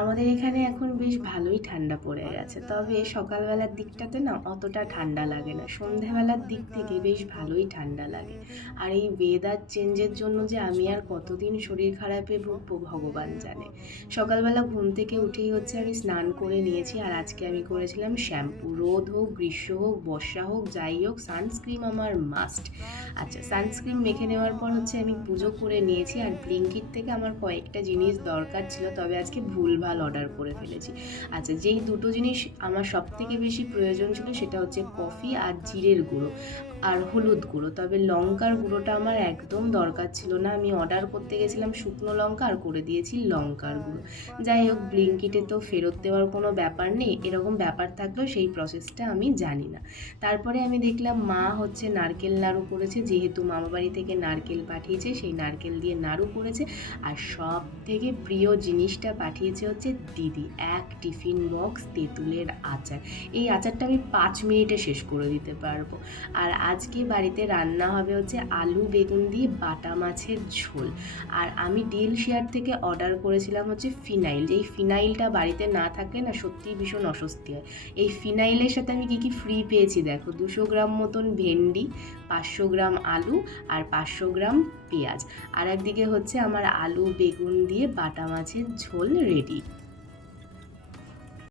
আমাদের এখানে এখন বেশ ভালোই ঠান্ডা পড়ে গেছে, তবে সকালবেলার দিকটাতে না অতটা ঠান্ডা লাগে না, সন্ধেবেলার দিক থেকে বেশ ভালোই ঠান্ডা লাগে। আর এই ওয়েদার চেঞ্জের জন্য যে আমি আর কতদিন শরীর খারাপে ভুগবো ভগবান জানে। সকালবেলা ঘুম থেকে উঠেই হচ্ছে আমি স্নান করে নিয়েছি, আর আজকে আমি করেছিলাম শ্যাম্পু। রোদ হোক, গ্রীষ্ম হোক, বর্ষা হোক, যাই হোক, সানস্ক্রিন আমার মাস্ট। আচ্ছা, সানস্ক্রিন মেখে নেওয়ার পর হচ্ছে আমি পুজো করে নিয়েছি, আর ব্লিঙ্কিট থেকে আমার কয়েকটা জিনিস দরকার ছিল, তবে আজকে ভুলভাল অর্ডার করে ফেলেছি। আচ্ছা, যেই দুটো জিনিস আমার সবথেকে বেশি প্রয়োজন ছিল সেটা হচ্ছে কফি আর জিরের গুঁড়ো আর হলুদ গুঁড়ো, তবে লঙ্কার গুঁড়োটা আমার একদম দরকার ছিল না। আমি অর্ডার করতে গেছিলাম শুকনো লঙ্কা, আর করে দিয়েছি লঙ্কার গুঁড়ো। যাই হোক, ব্লিঙ্কিটে তো ফেরত দেওয়ার কোনো ব্যাপার নেই, এরকম ব্যাপার থাকলেও সেই প্রসেসটা আমি জানি না। তারপরে আমি দেখলাম মা হচ্ছে নারকেল নাড়ু করেছে, যেহেতু মামাবাড়ি থেকে নারকেল পাঠিয়েছে, সেই নারকেল দিয়ে নাড়ু করেছে। আর সব থেকে প্রিয় জিনিসটা পাঠিয়েছে হচ্ছে দিদি, এক টিফিন বক্স তেঁতুলের আচার। এই আচারটা আমি 5 মিনিটে শেষ করে দিতে পারবো। আর আজকে বাড়িতে রান্না হবে হচ্ছে আলু বেগুন দিয়ে বাটা মাছের ঝোল। আর আমি ডিল শেয়ার থেকে অর্ডার করেছিলাম হচ্ছে ফিনাইল, যেই ফিনাইলটা বাড়িতে না থাকলে না সত্যিই ভীষণ অস্বস্তি হয়। এই ফিনাইলের সাথে আমি কী কী ফ্রি পেয়েছি দেখো: 200 গ্রাম মতন ভেন্ডি, 500 গ্রাম আলু, আর 500 গ্রাম পেঁয়াজ। আর একদিকে হচ্ছে আমার আলু বেগুন দিয়ে বাটা মাছের ঝোল রেডি।